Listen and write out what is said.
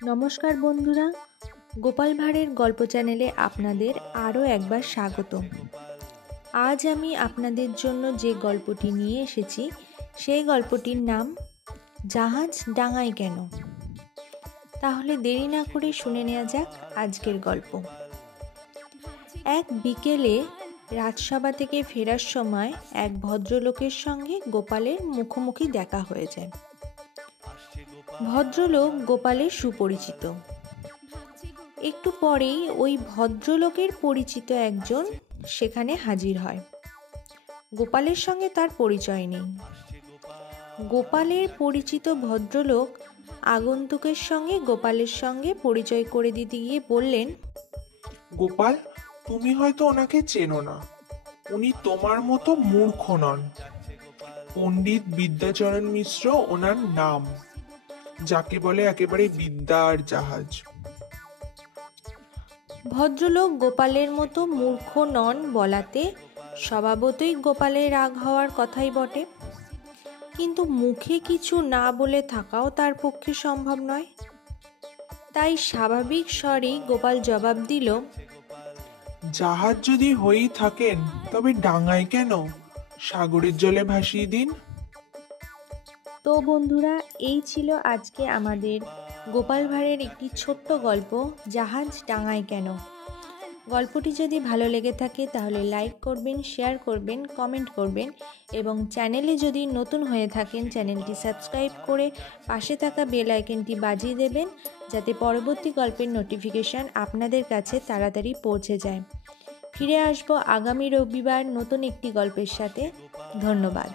নমস্কার বন্ধুরা, গোপাল ভাঁড়ের গল্প চ্যানেলে আপনাদের আরও একবার স্বাগত। আজ আমি আপনাদের জন্য যে গল্পটি নিয়ে এসেছি সেই গল্পটির নাম জাহাজ ডাঙায় কেন। তাহলে দেরি না করে শুনে নেওয়া যাক আজকের গল্প। এক বিকেলে রাজসভা থেকে ফেরার সময় এক ভদ্রলোকের সঙ্গে গোপালের মুখোমুখি দেখা হয়ে যায়। ভদ্রলোক গোপালের সুপরিচিত। একটু পরেই ওই ভদ্রলোকের পরিচিত একজন সেখানে হাজির হয়। গোপালের সঙ্গে তার পরিচয় নেই। গোপালের পরিচিত ভদ্রলোক আগন্তুকের সঙ্গে গোপালের সঙ্গে পরিচয় করে দিতে গিয়ে বললেন, গোপাল, তুমি হয়তো ওনাকে চেনো না। উনি তোমার মতো মূর্খ নন। পণ্ডিত বিদ্যাচরণ মিশ্র ওনার নাম, যাকে বলে একেবারে বিদ্যার জাহাজ। ভদ্রলোক গোপালের মতো মূর্খ নন বলাতে স্বভাবতই গোপালের রাগ হওয়ার কথাই বটে, কিন্তু মুখে কিছু না বলে থাকাও তার পক্ষে সম্ভব নয়। তাই স্বাভাবিক স্বরেই গোপাল জবাব দিল, জাহাজ যদি হয়েই থাকেন তবে ডাঙায় কেন? সাগরের জলে ভাসিয়ে দিন। তো বন্ধুরা, এই ছিল আজকে আমাদের গোপাল ভাঁড়ের একটি ছোট্ট গল্প, জাহাজ ডাঙায় কেন। গল্পটি যদি ভালো লেগে থাকে তাহলে লাইক করবেন, শেয়ার করবেন, কমেন্ট করবেন এবং চ্যানেলে যদি নতুন হয়ে থাকেন চ্যানেলটি সাবস্ক্রাইব করে পাশে থাকা বেল আইকনটি বাজিয়ে দেবেন, যাতে পরবর্তী গল্পের নোটিফিকেশান আপনাদের কাছে তাড়াতাড়ি পৌঁছে যায়। ফিরে আসবো আগামী রবিবার নতুন একটি গল্পের সাথে। ধন্যবাদ।